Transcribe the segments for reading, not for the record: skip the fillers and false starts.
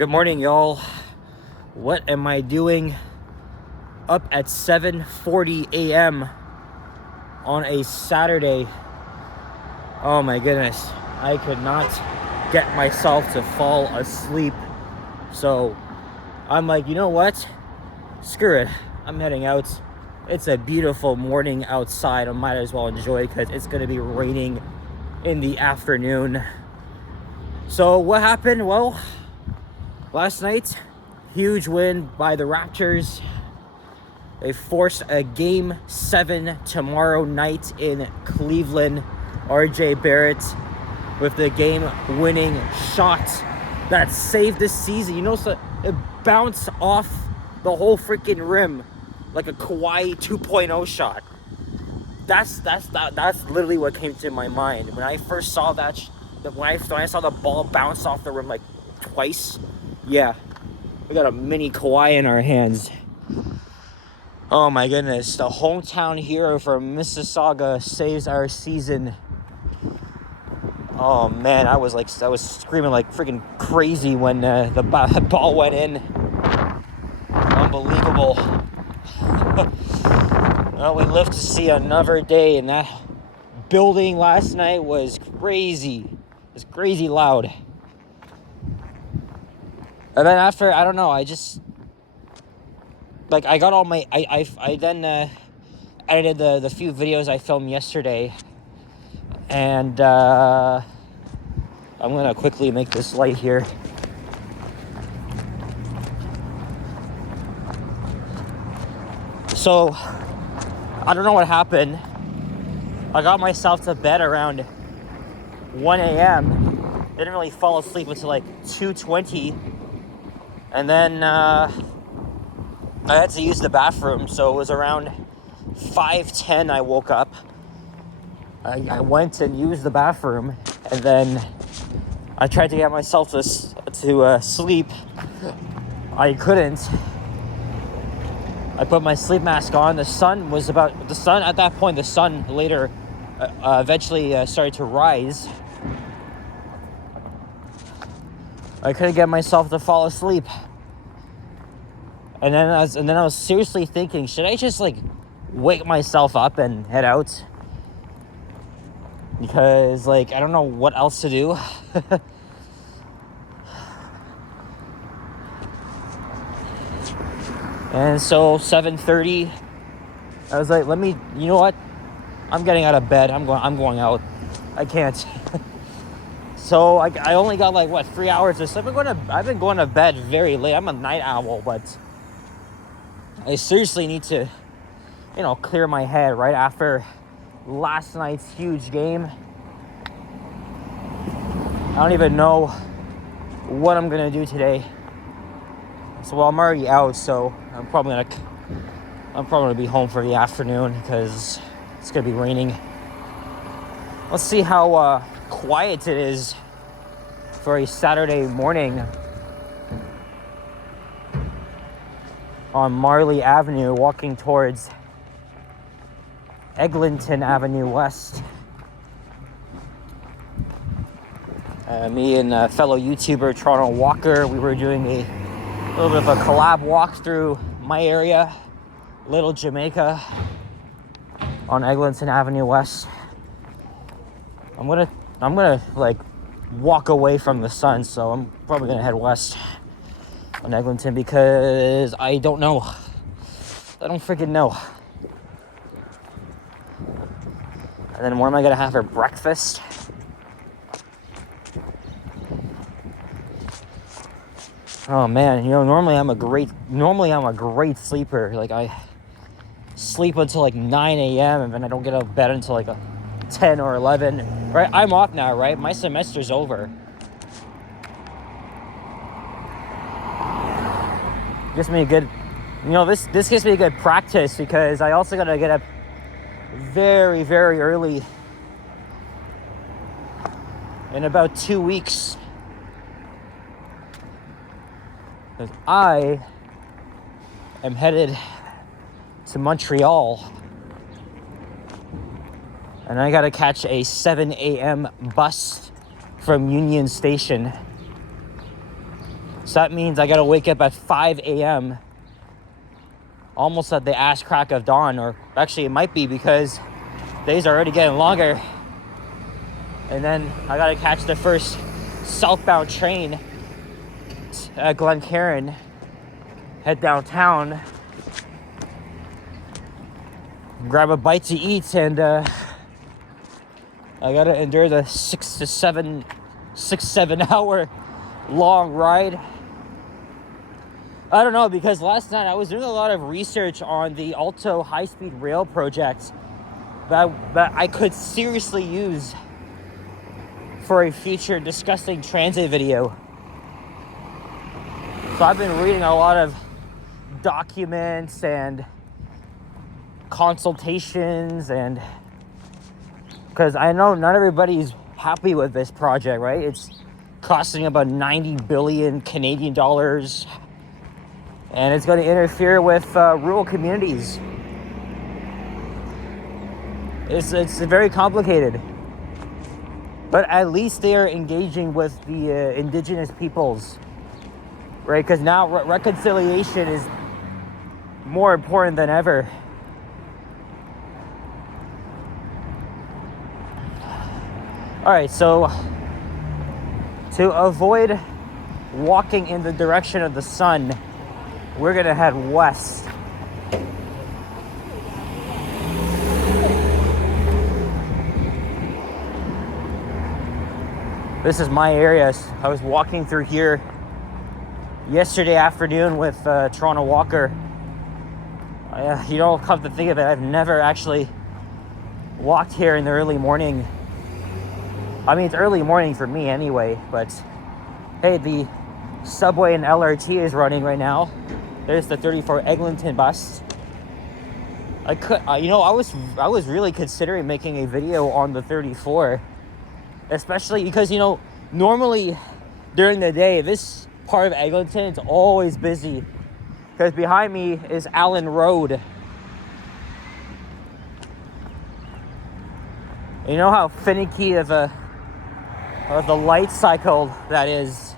Good morning, y'all. What am I doing up at 7:40 a.m. on a Saturday? Oh my goodness. I could not get myself to fall asleep. So I'm like, you know what? Screw it. I'm heading out. It's a beautiful morning outside. I might as well enjoy it because it's going to be raining in the afternoon. So what happened? Well, last night, huge win by the Raptors. They forced a Game 7 tomorrow night in Cleveland. RJ Barrett with the game-winning shot that saved the season. You know, so it bounced off the whole freaking rim like a Kawhi 2.0 shot. That's literally what came to my mind when I first saw that. When I saw the ball bounce off the rim like twice. Yeah, we got a mini Kawhi in our hands. Oh my goodness, the hometown hero from Mississauga saves our season. Oh man, I was screaming like freaking crazy when the ball went in. Unbelievable. Well, we live to see another day, and that building last night was crazy. It was crazy loud. And then after, I don't know, I just, like, I got all my, I then edited the few videos I filmed yesterday, and I'm gonna quickly make this light here. So, I don't know what happened. I got myself to bed around 1 a.m. Didn't really fall asleep until like 2:20. And then I had to use the bathroom, so it was around 5:10 I woke up. I went and used the bathroom, and then I tried to get myself to sleep. I couldn't. I put my sleep mask on. The sun at that point, the sun later eventually started to rise. I couldn't get myself to fall asleep. And then I was seriously thinking, should I just like wake myself up and head out? Because like I don't know what else to do. And so 7:30, I was like, you know what? I'm getting out of bed. I'm going out. I can't. So I only got like 3 hours of sleep. I've been going to bed very late. I'm a night owl, but I seriously need to, clear my head right after last night's huge game. I don't even know what I'm gonna do today. So I'm already out, so I'm probably gonna be home for the afternoon because it's gonna be raining. Let's see how quiet it is for a Saturday morning on Marley Avenue, walking towards Eglinton Avenue West. Me and fellow YouTuber Toronto Walker, we were doing a little bit of a collab walk through my area, Little Jamaica, on Eglinton Avenue West. I'm gonna like walk away from the sun, so I'm probably gonna head west on Eglinton because I don't know. I don't freaking know. And then what am I gonna have for breakfast? Oh man, normally I'm a great sleeper. Like I sleep until like 9 a.m. and then I don't get out of bed until like 10 or 11. Right? I'm off now, right? My semester's over. Gives me a good, this gives me a good practice because I also gotta get up very, very early in about 2 weeks. Because I am headed to Montreal. And I gotta catch a 7 a.m. bus from Union Station. So that means I gotta wake up at 5 a.m. almost at the ass crack of dawn, or actually it might be because days are already getting longer. And then I gotta catch the first southbound train at Glencairn, head downtown, grab a bite to eat, and I gotta endure the 6-7 hour long ride. I don't know, because last night I was doing a lot of research on the Alto high-speed rail project that I could seriously use for a future disgusting transit video. So I've been reading a lot of documents and consultations, and because I know not everybody's happy with this project, right? It's costing about 90 billion Canadian dollars, and it's going to interfere with rural communities. It's very complicated. But at least they are engaging with the indigenous peoples, right? Because now reconciliation is more important than ever. All right, so to avoid walking in the direction of the sun, we're gonna head west. This is my area. I was walking through here yesterday afternoon with Toronto Walker. You know, come to think of it, I've never actually walked here in the early morning. I mean, it's early morning for me anyway, but hey, the subway and LRT is running right now. There's the 34 Eglinton bus. I was really considering making a video on the 34. Especially because, you know, normally during the day, this part of Eglinton is always busy. Because behind me is Allen Road. You know how finicky of the light cycle that is.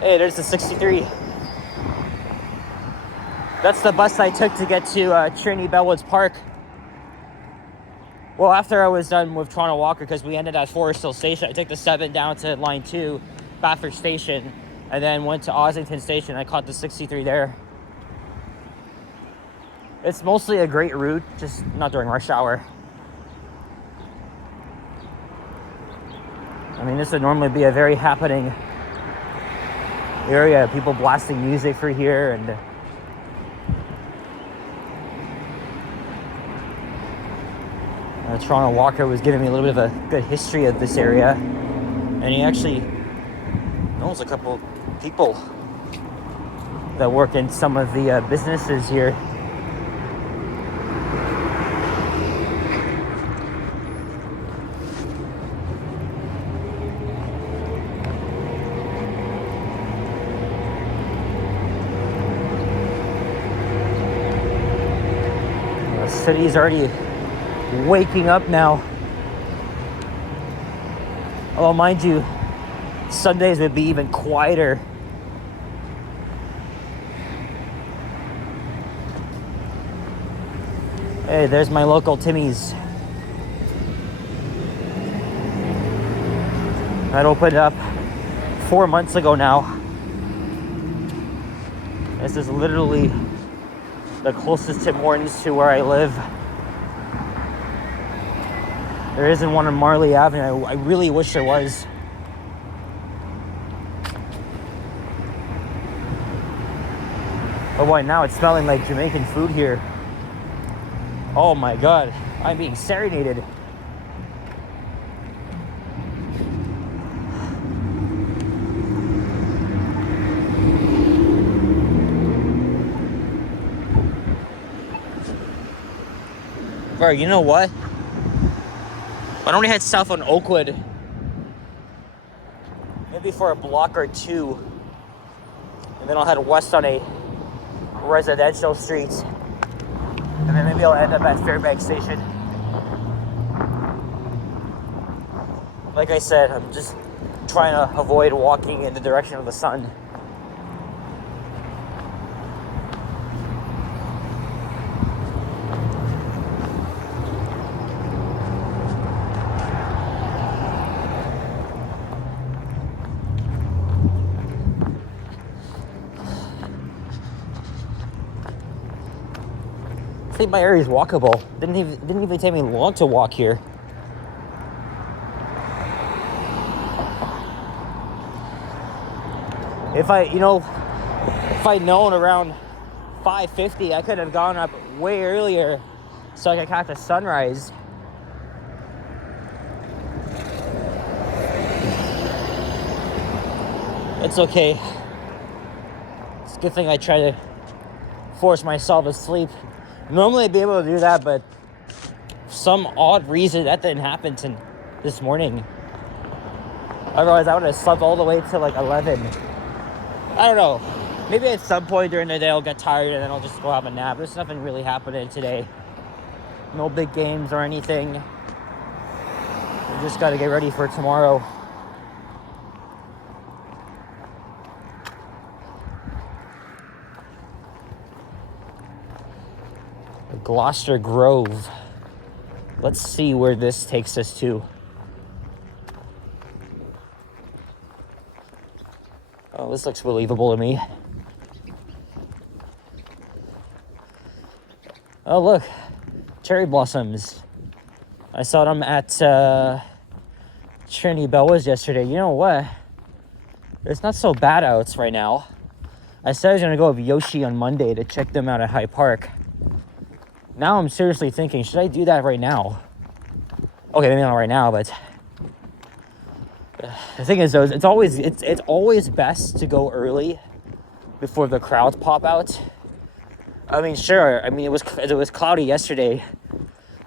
Hey, there's the 63. That's the bus I took to get to Trinity Bellwoods Park. Well, after I was done with Toronto Walker, because we ended at Forest Hill Station, I took the 7 down to Line 2, Bathurst Station, and then went to Ossington Station. I caught the 63 there. It's mostly a great route, just not during rush hour. I mean, this would normally be a very happening area. People blasting music through here, and Toronto Walker was giving me a little bit of a good history of this area, and he actually knows a couple people that work in some of the businesses here. The city's already waking up now. Oh, mind you, Sundays would be even quieter. Hey, there's my local Timmy's. That opened up 4 months ago now. This is literally the closest Tim Hortons to where I live. There isn't one on Marley Avenue. I really wish there was. Oh boy, now it's smelling like Jamaican food here. Oh my God, I'm being serenaded. Bro, you know what? Why don't we head south on Oakwood? Maybe for a block or two. And then I'll head west on a residential street. And then maybe I'll end up at Fairbanks Station. Like I said, I'm just trying to avoid walking in the direction of the sun. I think my area is walkable. Didn't even take me long to walk here. If I'd known around 5:50, I could have gone up way earlier so I could catch the sunrise. It's okay. It's a good thing I try to force myself to sleep. Normally I'd be able to do that, but for some odd reason that didn't happen this morning. Otherwise I would have slept all the way till like 11. I don't know. Maybe at some point during the day I'll get tired and then I'll just go have a nap. There's nothing really happening today. No big games or anything. We just got to get ready for tomorrow. Gloucester Grove. Let's see where this takes us to. Oh, this looks believable to me. Oh, look. Cherry blossoms. I saw them at Trinity Bellwoods yesterday. You know what? It's not so bad out right now. I said I was going to go with Yoshi on Monday to check them out at High Park. Now I'm seriously thinking, should I do that right now? Okay, maybe not right now, but the thing is, though, it's always best to go early before the crowds pop out. I mean, sure. I mean, it was cloudy yesterday.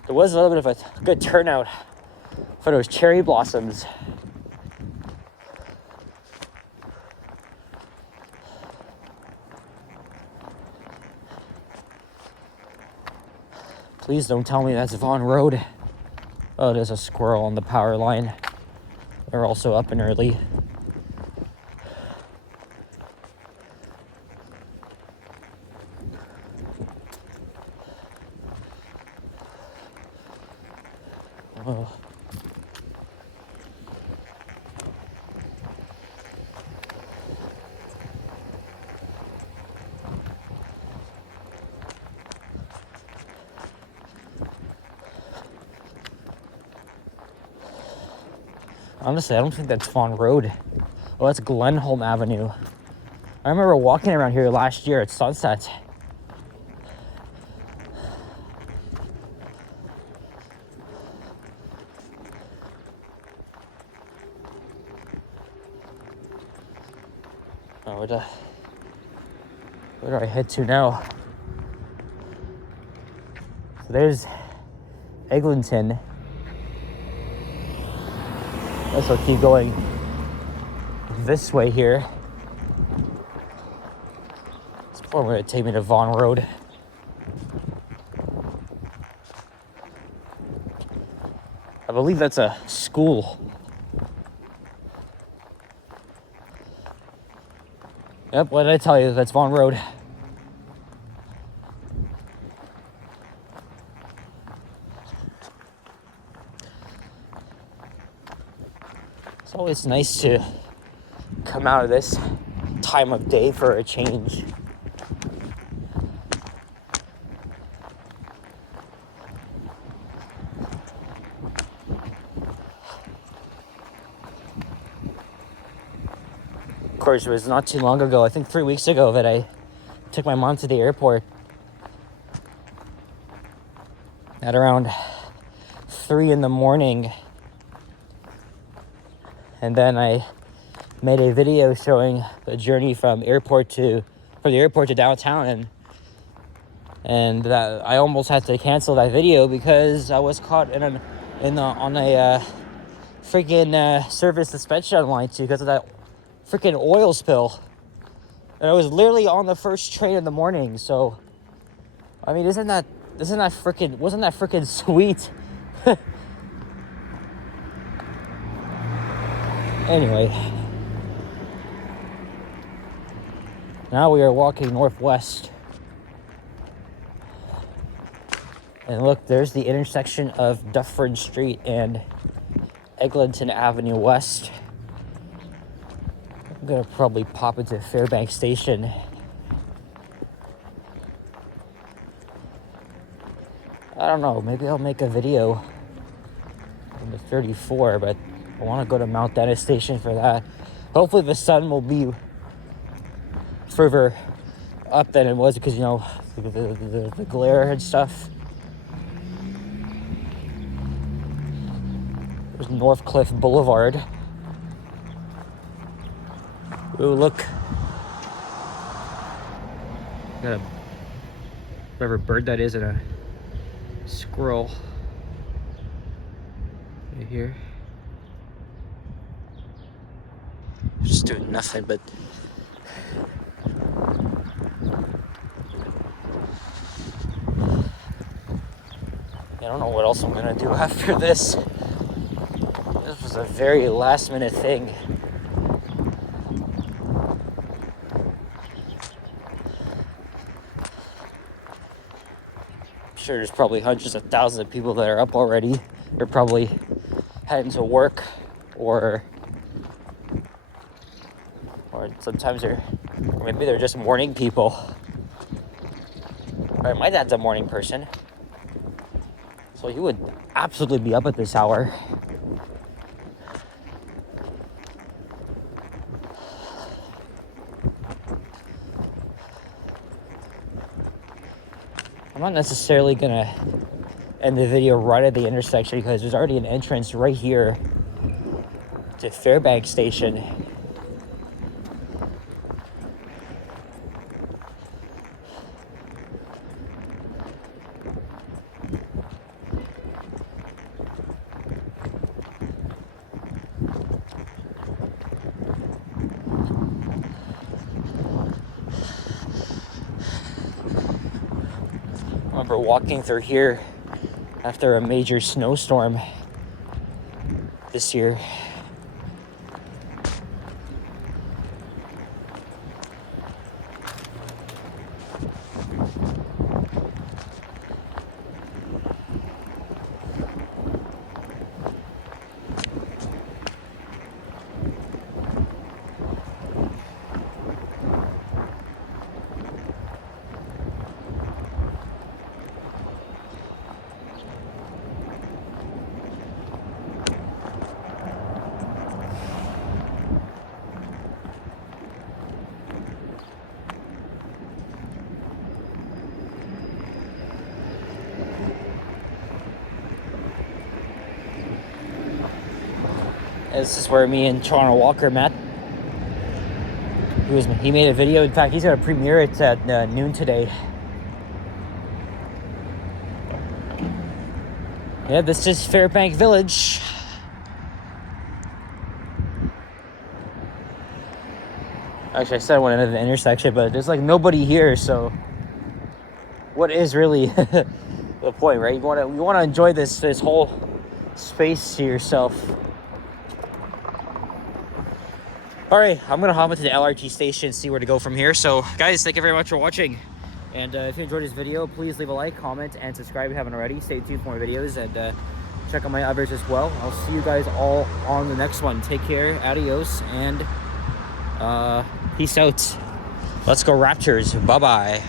There was a little bit of a good turnout for those cherry blossoms. Please don't tell me that's Vaughan Road. Oh, there's a squirrel on the power line. They're also up and early. Oh. Honestly, I don't think that's Vaughan Road. Oh, that's Glenholm Avenue. I remember walking around here last year at sunset. Oh, where do I head to now? So there's Eglinton. Let's keep going this way here. It's probably going to take me to Vaughan Road. I believe that's a school. Yep, what did I tell you? That's Vaughan Road. It's always nice to come out of this time of day for a change. Of course, it was not too long ago, I think 3 weeks ago, that I took my mom to the airport at around 3 in the morning. And then I made a video showing the journey from the airport to downtown, and that I almost had to cancel that video because I was caught on a freaking service suspension line too because of that freaking oil spill. And I was literally on the first train in the morning. So, I mean, wasn't that freaking sweet? Anyway, now we are walking northwest. And look, there's the intersection of Dufferin Street and Eglinton Avenue West. I'm gonna probably pop into Fairbanks Station. I don't know, maybe I'll make a video on the 34, but I want to go to Mount Dennis Station for that. Hopefully the sun will be further up than it was because, you know, the glare and stuff. There's Northcliffe Boulevard. Ooh, look. Got a whatever bird that is and a squirrel right here. Just doing nothing but I don't know what else I'm gonna do after this. This was a very last minute thing. I'm sure there's probably hundreds of thousands of people that are up already. They're probably heading to work or sometimes or maybe they're just morning people. Right, my dad's a morning person, so he would absolutely be up at this hour. I'm not necessarily gonna end the video right at the intersection because there's already an entrance right here to Fairbanks Station. I remember walking through here after a major snowstorm this year. This is where me and Toronto Walker met. He made a video. In fact, he's got a premiere. It's at noon today. Yeah, this is Fairbank Village. Actually, I said I went into the intersection, but there's like nobody here, so what is really the point, right? You want to enjoy this whole space to yourself. All right, I'm gonna hop into the LRT station, see where to go from here. So guys, thank you very much for watching. And if you enjoyed this video, please leave a like, comment, and subscribe if you haven't already. Stay tuned for more videos and check out my others as well. I'll see you guys all on the next one. Take care, adios, and peace out. Let's go Raptors, bye-bye.